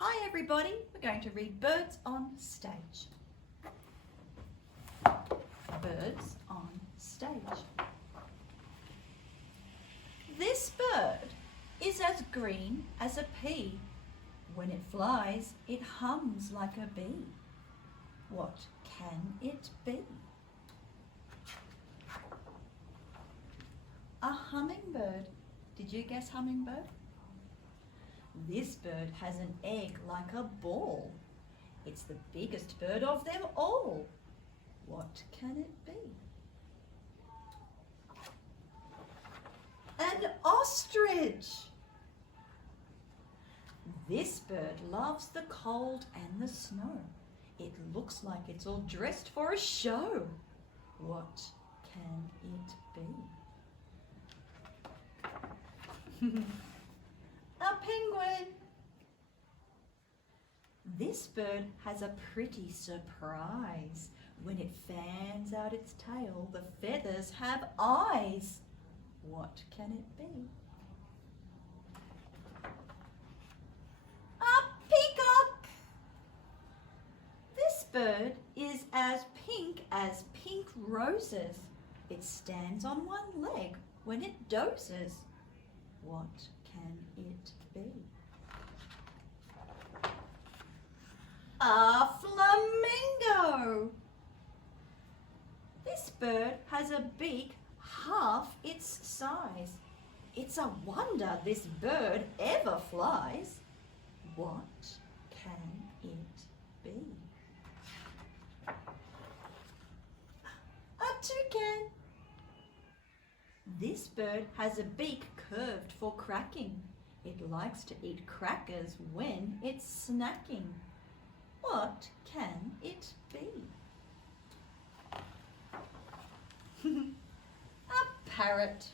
Hi everybody, we're going to read Birds on Stage. Birds on Stage. This bird is as green as a pea. When it flies, it hums like a bee. What can it be? A hummingbird. Did you guess hummingbird? This bird has an egg like a ball. It's the biggest bird of them all. What can it be? An ostrich. This bird loves the cold and the snow. It looks like it's all dressed for a show. What can it be? A penguin. This bird has a pretty surprise. When it fans out its tail, the feathers have eyes. What can it be? A peacock. This bird is as pink roses. It stands on one leg when it dozes. What can it be? A flamingo. This bird has a beak half its size. It's a wonder this bird ever flies. What can it be? A toucan. This bird has a beak curved for cracking. It likes to eat crackers when it's snacking. What can it be? A parrot.